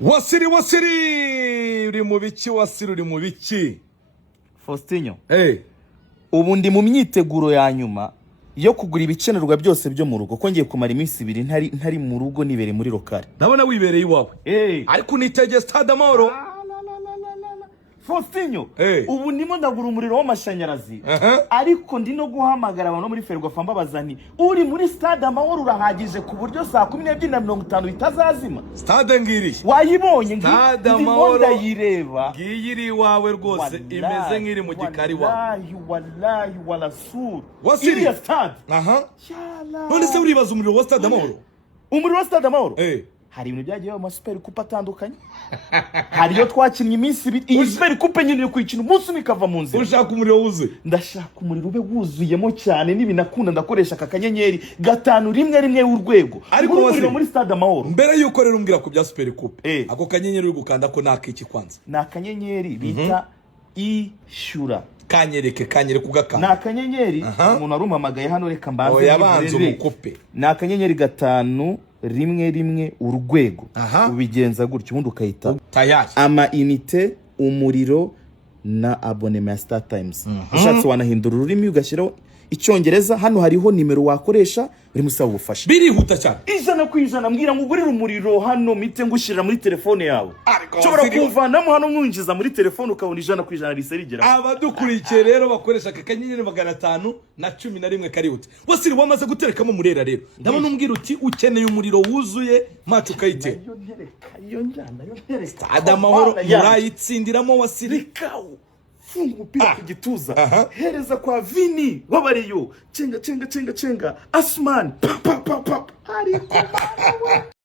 Wasili uri mu biki Wasili uri mu biki Faustinho ubu ndi mu myiteguro ya nyuma yo kugura ibikenerwa byose byo mu rugo ko ngiye kumara iminsi 2 ntari mu rugo nibere muri lokale. Ndabona wibereye iwawe ariko nitege stade amahoro Faustinho ubu ndimo ndagura umuriro w'amashanyarazi ariko ndi no guhamagara abantu muri Ferwafa mbabaza nti uri muri stade amahoro urahagije ku buryo saa 12:50 bitazazima. Stade ngiri wayibonye stade amahoro ndayireba ngiyiri iwawe rwose imeze nk'iri mu gikari wawe. Wallahi wala sur Wasili ya stade none se uribaza umuriro wa stade amahoro? Umuriro wa stade amahoro hari ibintu byagiye mu super coupe atandukanye. Hari yo twakinnye iminsi 2 iyi super coupe nyine kwikina umunsi mikava mu nzira. Ushaka umuriro wuze? Ndashaka umuriro ube wuzuyemo cyane n'ibinakunda ndakoresha akakanyenyeri 5 urwego. Ariko umuriro muri stade amahoro mbere yuko rero umbwira ku bya super coupe ako kanyenyeri uri gukanda ko nakiki kwanza? Na kanyenyeri bita ishura. Kanyereke kugakanda. Na kanyenyeri umuntu arumamagaye hano reka mbanze. Oya banze umukupe. Na kanyenyeri 5 rimwe urwego. Ubigenza gutyo ubundi ukayita tayari ama inite umuriro na abonema ya Star Times. Ushatse wanahindura ururimi ugashyiraho icyongereza. Hano hariho nimero wakoresha uri musaba ubufasha. Birihuta cyane 100% mbwira ngo ugurire umuriro hano mite ngushirira muri telefone yawe. Cyobora kuvanamo hano mwinjiza muri telefone ukabona 100% riserigera. Abadukurikiye rero bakoresha akanyenyeri 511 karihuta. Wasili wamaze guterekamo murera rero ndabona umbwira uti ukeneye umuriro wuzuye macu kayite. Yo njyana stade amahoro murayitsindiramo Wasili. Funga umupira ku gituza hereza kwa Vini wabareyo cenga Asman ariko